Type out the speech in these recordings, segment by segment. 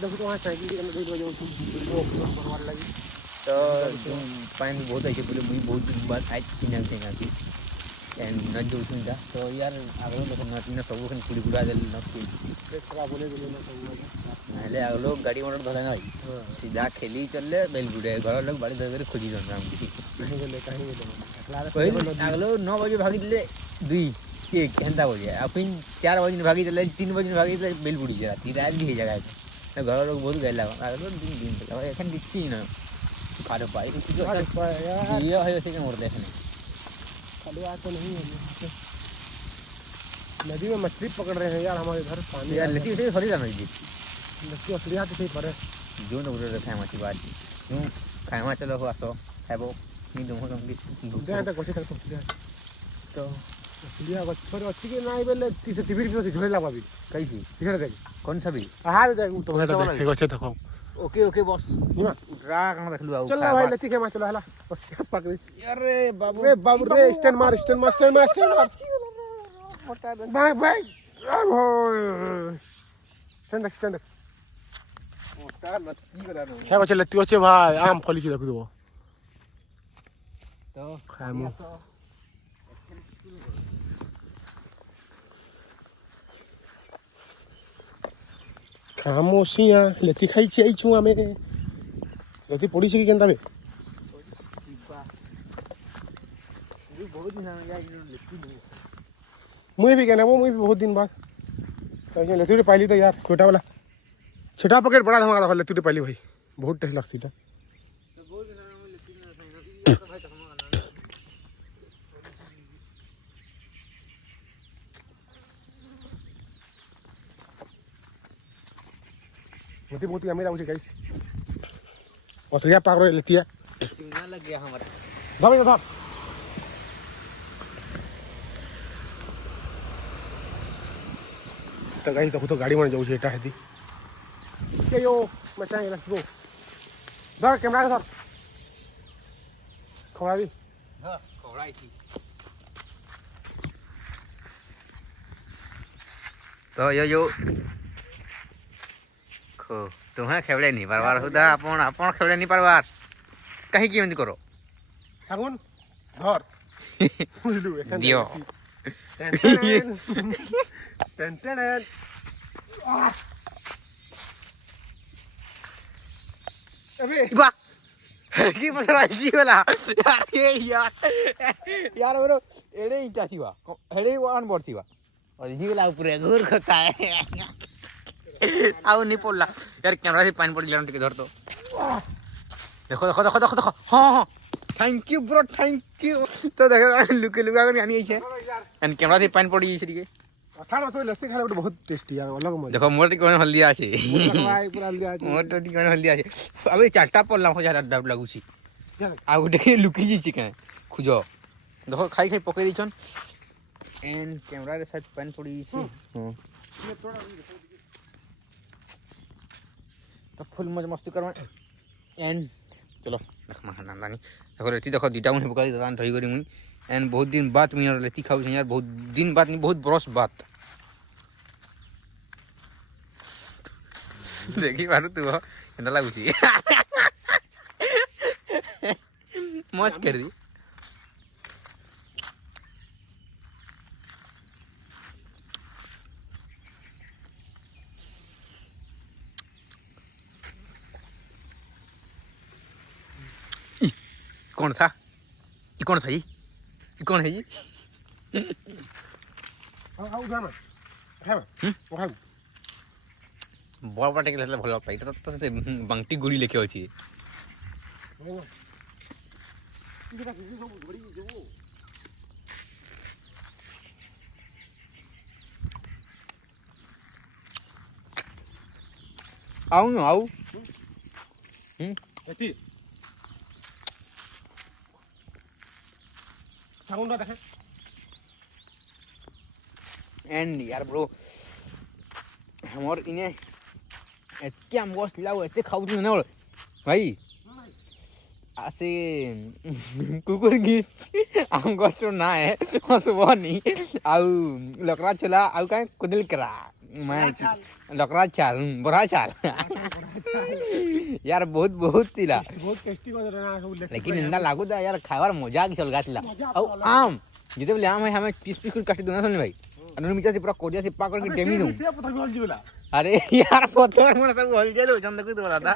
देखो वहाँ साइकिल के अंदर बजाऊँ करवार लगी तो पानी बहुत अच्छे बोले मुझे बहुत दिन बाद आज किना की एंड न जो सुनता तो यार आगे लोग न सब कुड़ी कुड़ा दे खराब होने के लिए ना सब नहले आगे लोग गाड़ी मोटर धरे ना सीधा खेली चलले बेल बुड़े घर लोग बाड़ी धर खोजी राम कहीं गेले पहले आगे लोग 9 बजे भागी दिले 2 1 घंटा हो गया अब फिर 4 बजे भागी दिले 3 बजे भागी दिले बेल बुड़ी जा रात रात भी जगह है घर लोग बहुत गैला आगे लोग दिन এখন দিচ্ছি না কারো পাই यार ये है ऐसे मोड़ देखने खाली आज तो नहीं है नदी में मछली पकड़ रहे हैं यार हमारे इधर पानी यार लती से थोड़ी जाना जी लती असली हाथ से पर जो न उधर रखा है मछली बात नु खाएमा चलो हो आसो है वो नहीं दूं तुम की दे तक कोशिश कर तो असलिया गच्छर अच्छी के नहीं बेले तीसे टीवी पे झोले लगा भी कैसी दिखा दे कौन सा भी हां देख तो गच्छे देखो ओके ओके बॉस निमा उठरा कहां रख लू चल भाई लती के मार चलो हला बस पकड़ अरे बाबू रे स्टैंड मार भाई भाई स्टैंड मोटा लती बना दो है गच्छे लती गच्छे भाई आम फली के रख दो तो खामो खामोशिया लती खाई छी छु आमे लती पड़ी छी केनता बे बहुत दिन यार लती मुई भी कहना वो मुई भी बहुत दिन बाद तो लती पाली तो यार छोटा वाला छोटा पकेट बड़ा धमाका था लती पाली भाई बहुत टेस्ट लगती था मोटी मोटी अमीर आउछ गाइस असलिया पाक रे लतिया सिंगा लग गया हमारा धर धर तो गाइस देखो तो गाड़ी में जाऊ एटा हेदी के यो मचा लेट्स गो धर कैमरा धर खवाबी हां खवड़ाई थी तो यो तुम्हें खेवड़े नहीं पारबार सुधा अपन अपन खेवड़े नहीं पारबार कहीं की करो सागुन धर दियो टेन अबे वाह की पसरा जी वाला यार ये यार बरो एड़े ईटा थीवा एड़े वन बोर्ड थीवा और जी वाला ऊपर घूर खाता है आउ नहीं पड़ला यार कैमरा से पानी पड़ी लेना टिके धर तो देखो देखो देखो देखो देखो हां हां thank you bro thank you तो देखो लुके लुका कर आनी है एंड कैमरा से पानी पड़ी छै टिके आसार मत लस्सी खाले बहुत टेस्टी यार अलग मजा देखो मोर टिके हल्दिया छै भाई पूरा हल्दिया छै मोर टिके हल्दिया छै अबे चारटा पड़ला हो ज्यादा डाउट लागू छी आ गुटे के लुकी जी चिकन खुजो देखो खाई खाई पके दिछन एंड कैमरा रे साथ पानी पड़ी छी हां तो फुल मौज मस्ती करवा एंड चलो देख महाना नानी देखो लेती देखो दीटा मुझे बका दान धई करी मुई एंड बहुत दिन बाद मुई लेती खाऊ यार बहुत दिन बाद नहीं बहुत बरस बाद देखी बारू तू केना लागुची मौज कर दी कौन था ये कौन था ये कौन है ये आओ जाना है ओहा बड़ बड़ टेके ले भलो पाइट तो से बंटी गुड़ी लेके अछि आऊ न आऊ एती साउंड ना देखे एंड यार ब्रो हमर इने एते हम गोस लाओ एते खाऊ न भाई आसे कुकुर गीत हम गोस ना है हसबनी आउ लकड़ा चला आउ काहे कुदल करा मैं लकड़ा चाल बड़ा चाल यार बहुत बहुत तिला बहुत टेस्टी हो रहा है लेकिन इंदा लागू था यार खावार मजा की चल गातिला और आम जिते बोले आम है हमें पीस पीस कर काट दूना सुन भाई अनु मिचा से पूरा कोडिया से पाकर के डेमी दूं अरे यार पत्थर मन सब हल जाए तो चंद को तो बोला था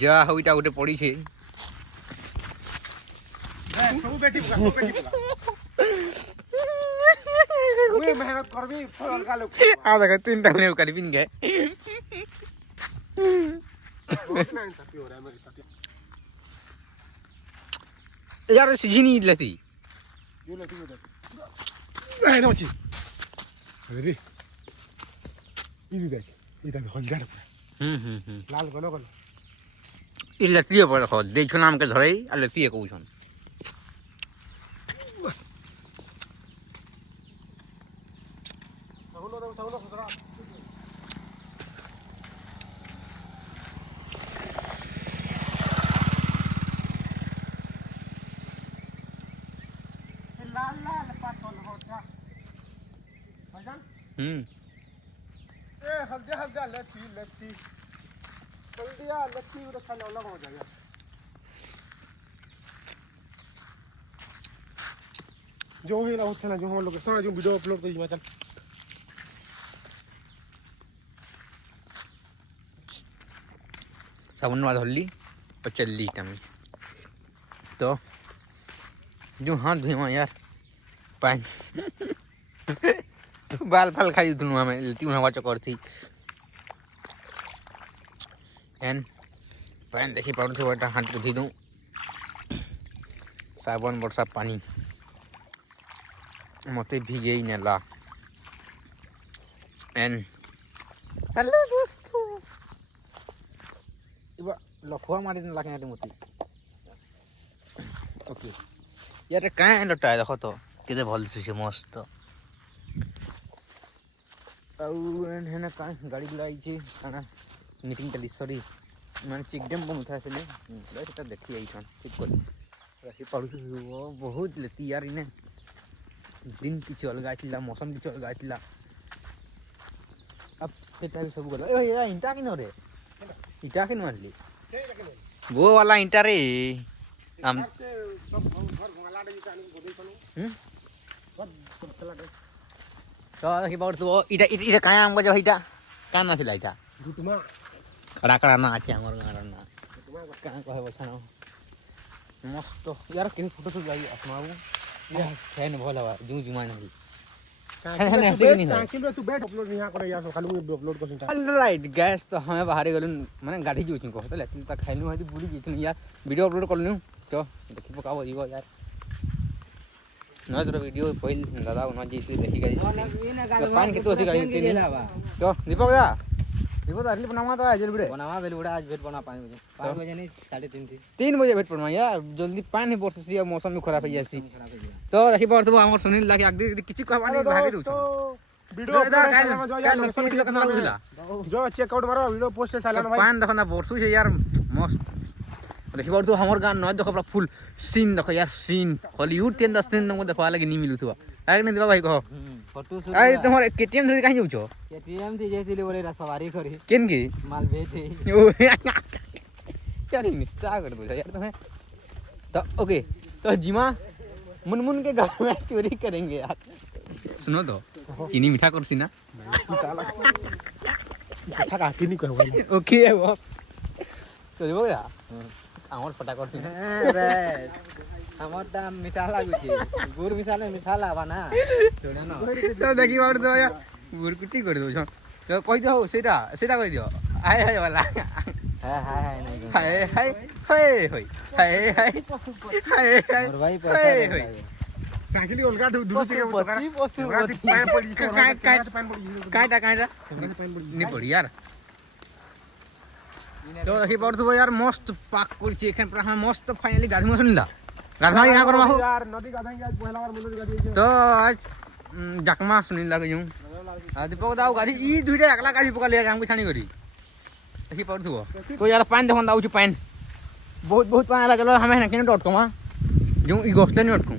जा होइटा उठे पड़ी छे सब बेटी मैं मेहनत करबी फल हल्का लोग आ देखो तीन टाइम ने कर पिन गए बहुत ना इंसाफी हो रहा है मेरे साथ यार सीजी नहीं लेती जो लेती है नहीं नोची अरे ये देख हल जा लाल गलो गलो ई लेती पर हो देखो नाम के धरई आ लेती को छन सगुलो खसरा लाल पातल होता भजन ए हल्दा लती हल्दिया लती उधर खाना अलग हो जाएगा जो ही होता है ना जो हम लोग सारा जो वीडियो अपलोड करी चल साबुन वाला धरली और चलली टमी तो जो हाथ धोए यार पान बाल फाल खाई दुनू हमें लेती हूँ हवा चक्कर थी एन पान देखी पाउडर से बेटा हाथ धो दूँ साबुन वर्षा पानी मत भिगे ही नेला एन हेलो दोस्तों इबा लखवा मारी न लाके मोती ओके यार काहे लटा देखो तो केते भल से मस्त आउ एन हेना का गाड़ी लाई छी खाना मीटिंग चली सॉरी माने चेक डैम बम था से सेटा देखी आई छन ठीक कर रही पड़ू वो बहुत लेती यार इने दिन की चल गाइला मौसम की चल गाइला अब सेटा भी सब गला ए यार इंटा किन रे इंटा किन मारली वो वाला इंटा रे हम तो देखी बार तो इटा इटा काया हमको जो इटा कान ना थिला इटा गुतमा खड़ा खड़ा ना आछे हमर गाना ना कान कहे बछानो मस्त यार के फोटो तो जाई असमाऊ यार फैन भला बा जू जुमा नहीं साइकिल में तू बैठ अपलोड यहां करे यार खाली मैं अपलोड कर सकता ऑलराइट गैस तो हमें बाहर गलु माने गाड़ी जो छिन कहत लेकिन त खाइनु हदी बुली जितन यार वीडियो अपलोड करनु तो देखि पकाबो जीवो यार न तो वीडियो पहिल दादा न जेसी देखि गई पान के तो सी गई तीन तो दीपक दा दीपक अगली बनावा तो आज वीडियो बनावा बेल बड़ा आज भेट बना 5 बजे नहीं 3:30 थी 3 बजे भेट पड़मा यार जल्दी पानी बरस सी मौसम में खराब हो जासी तो देखि बार तो हमर सुनील लागे आगे किछि कहबानी भागे दउ वीडियो जो चेकआउट मारो वीडियो पोस्ट सालन भाई पान देखो ना बरसु छे यार मस्त देखि बार तो हमर गान न देखो पूरा फुल सीन देखो यार सीन हॉलीवुड 10 दिन तुमको देखवा लगे नहीं मिलु थवा आगे नहीं देबा भाई कहो फोटो शूट आई तुम्हारे केटीएम धरि काहे जाउछो केटीएम थी जैसे बोले सवारी करी केन की माल भेटे यार मिस्टेक कर दो यार तुम्हें तो ओके तो जीमा मुनमुन के घर में चोरी करेंगे यार सुनो तो चीनी मीठा करसी ना कथा काटी नहीं कहबो ओके बस तो देबो या हमर फटा करसी रे हमरटा मीठा लागुची गुड़ मिसाले मीठा लाबा ना छोड़े ना तो देखि बार तो यार गुरकुटी कर दो तो कहि दो सेटा सेटा कहि दियो हाय हाय वाला हाय नहीं हाय हाय हाय हाय हाय हाय हाय और भाई पैसा साइकिल उनका दूर से पति पशु पैन पड़ी काटा काटा नहीं पड़ी यार तो देखि बार तो यार मस्त पाक करछि एखन पूरा हम मस्त फाइनली गाधमा सुनला गाधमा यहां करमा हो यार नदी गाधेंगे आज पहला बार मुंडो गाधी तो आज जकमा सुनिल लागे जूं आ दीपक दाऊ गाड़ी ई दुइटा एकला गाड़ी पका ले हमको छानी करी देखि पड़थुओ तो यार पान देखन दाऊ छि पान बहुत बहुत पान लागलो हमें ना केन.com जूं ई गोस्टले.com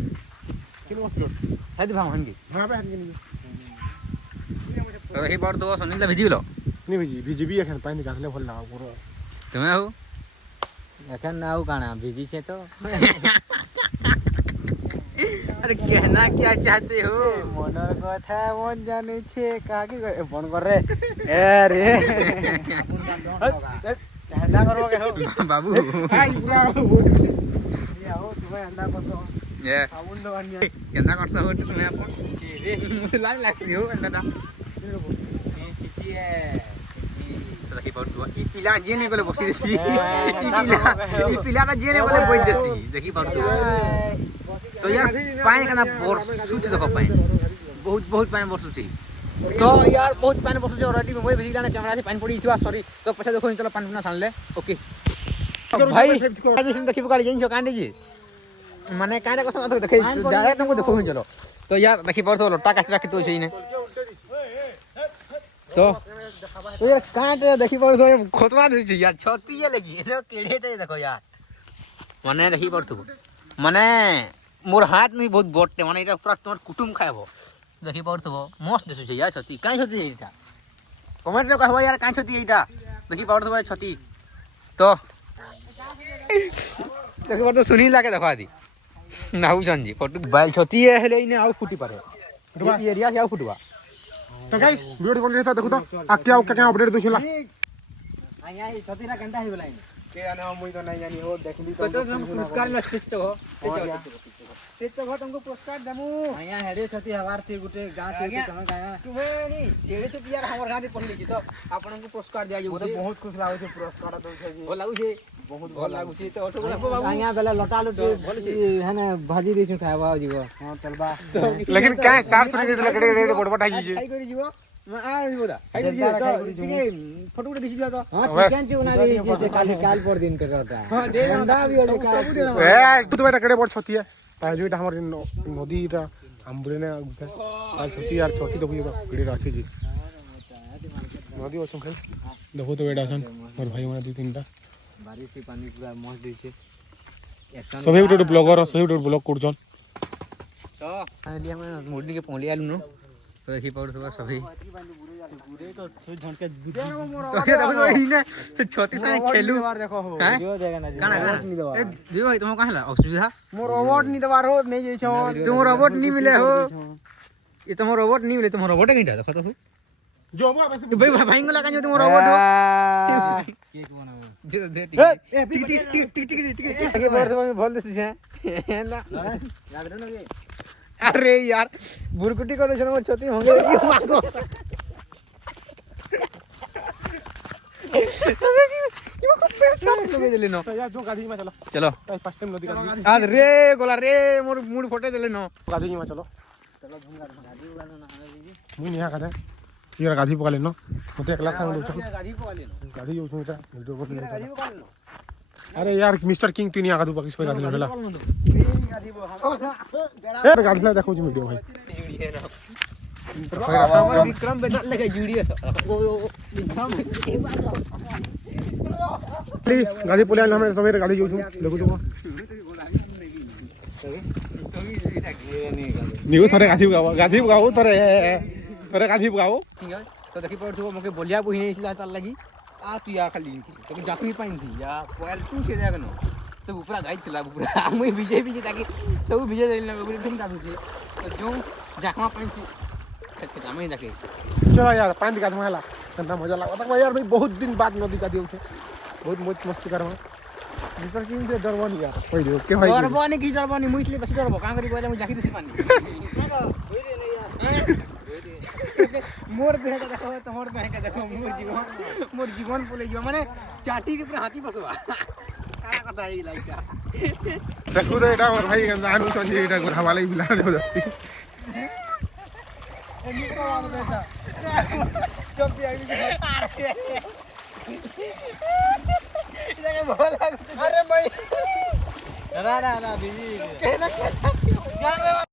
हेद भाम हनगी हां पे हनके नहीं तो ही बार तो सुनील भिजिलो नहीं भिजिबी एखन पानी गाथले भल लागा पूरा तुम्हें हो এখন নাও কানা ভিজিছে তো अरे कहना क्या चाहते हो মনের কথা মন জানিছে কাকে ফোন করে এ রে ঠান্ডা করবো কে হো बाबू आई पूरा ইয়া হো তুমি ঠান্ডা করছো ये সাবুন দোকান নিয়ে केंदा करसा हो तुम्हें अपन मुझे लाज लागती हो अंदर ना চিচি এ तो देखी बार तो ई पिला जेने कोले बसी देसी ई पिलाटा जेने कोले बई देसी देखी बार तो यार पानी का ना बोर सूच देखो पानी बहुत बहुत पानी बरसुची तो यार बहुत पानी बरसुची ऑलरेडी मैं भिजिला ना कैमरा से पानी पड़ी छिवा सॉरी तो पछा देखो चलो पानी ना छानले ओके भाई आज सिन देखि बकाली जेन कांडे जी माने कांडे को समझ देखे डायरेक्ट हमको देखो चलो तो यार देखि पर तो लोटा काच रखी तो छै ने तो यार कांडे देखि पर तो खतरा दे छै यार छती लगी ए केड़ेटे देखो यार माने देखि पर तो माने मोर हाथ में बहुत बोटते माने एटा पूरा तोर कुटुम खायबो देखि पड़तबो मस्त दिसु छै यार छती काई छती एटा कमेंट रे कहबो यार काई छती एटा देखि पड़तबो छती तो देखि पड़तो सुनी लाके देखा दी नाउ संजी फोटो बाल छती हेले इने आउ फुटी पारे ये एरिया से आउ फुटवा तो गाइस वीडियो बन रहता देखो तो आके आओ क्या अपडेट दोछला আইয়া এই ছতিরা কেনটা হই বলাই के जाने हम मुई तो नहीं जानी हो देखली तो चल हम पुरस्कार में शिष्ट हो ते तो घर तुमको पुरस्कार दमु आइया हेडे छती हवार थी गुटे गांव के समय गाया तुम्हें नहीं एड़े तो यार हमर गांव पढ़ली छी तो आपन को पुरस्कार दिया वो तो बहुत खुश लागो छै पुरस्कार दो छै जी भल लागु छै बहुत भल लागु छै तो ऑटो बाबू आइया बेला लटा लुटी हेने भाजी देछु खावा जीवो हां चलबा लेकिन काय सार सुनी दे लकड़े रेड बड़ बड़ हाई जे खाई करी जीवो आ जीवोदा खाई करी जीवो तो ठीक है फोटो उठे दिछि तो हां चिकन चुना भी जैसे काल पर दिन करता हां दे ठंडा भी हो सब दे ए तू तो बेटा कड़े बड़ छती है पाजो एटा हमर नदी ता हमरे ने काल छती यार छती देखो तो कड़े राछे जी नदी ओछन खाई देखो तो बेटा सन और भाई माने दू तीनटा बारिश से पानी पूरा मस्त देछे सभी उठो ब्लॉगर सभी उठो ब्लॉग करछन तो लिया मैं मोड़ी के पोलिया लुनो तो देखि पड़ सभी पूरे तो सोच झंके तो ये देखो वही ने से छोटी से खेलू देखो हो हैं? जो देगा ना काना काना ए दियो भाई तुम कहला असुविधा मोर अवार्ड नहीं दबार हो नहीं जे छो तुम रोबोट नहीं मिले हो ये तुम रोबोट नहीं मिले तुम रोबोट कइटा देखो तो जो बा बस भाई भाई गला का तुम रोबोट हो केक बनावे दे दे ए टिक टिक टिक टिक टिक टिक आगे बढ़ तो बोल दे से ना याद रहो ना ये अरे यार बुरकुटी करो छन मोर छोटी होंगे की मांगो यार जो गाधी में चलो चलो फर्स्ट टाइम नदी गाधी आज रे गोला रे मोर मूड फोटे देले न गाधी में चलो चलो भूंगा गाड़ी वाला ना आवे जी मुई निया गाधे तीर गाधी पका लेनो मते क्लास में दो गाड़ी को वाले नो गाधी जो सुनता वीडियो को गाड़ी को वाले नो अरे यार मिस्टर किंग तू निया गाधू बाकी गाधी में बेला गाड़ी को हम यार गाधी ना देखो जी वीडियो भाई हमर विक्रम बेदल लगे जुड़ी है विक्रम गाधी पुलिया हमें सवेरे गाधी जो देखो तो नियो थरे गाधी गाओ थरे थरे गाधी गाओ ठीक है तो देखि पड़थो मके बोलिया बुही नहीं थिला तार लगी आ तू या खाली तो जाकनी पाइन थी या पोयल तू से जाग न तो ऊपर गाई थिला ऊपर हम बीजेपी जे ताकि सब विजय देले ऊपर तुम दादू छे तो जो जाकमा पाइन थी हमें देखे चलो यार पानी गाधी में हला कंटा मजा लगा तक यार भाई बहुत दिन बाद नदी गाधी उठे बहुत मौज मस्ती करवा मिस्टर किंग से डरवानी यार कोई दे के भाई डरबानी की डरबानी मुई इसलिए बस डरबो का करी बोले मुई जाकी दिस पानी मोर देह का देखो तो मोर देह का देखो मोर जीवन बोले जीवन माने चाटी के ऊपर हाथी बसवा काना कथा है लाइक का देखो तो एटा और भाई गंदा आनु संजय एटा गुरा वाला ही मिला दे जस्ती निको वाला बेटा चलती आई अरे भाई ना बीवी कहना क्या चाहती हो यार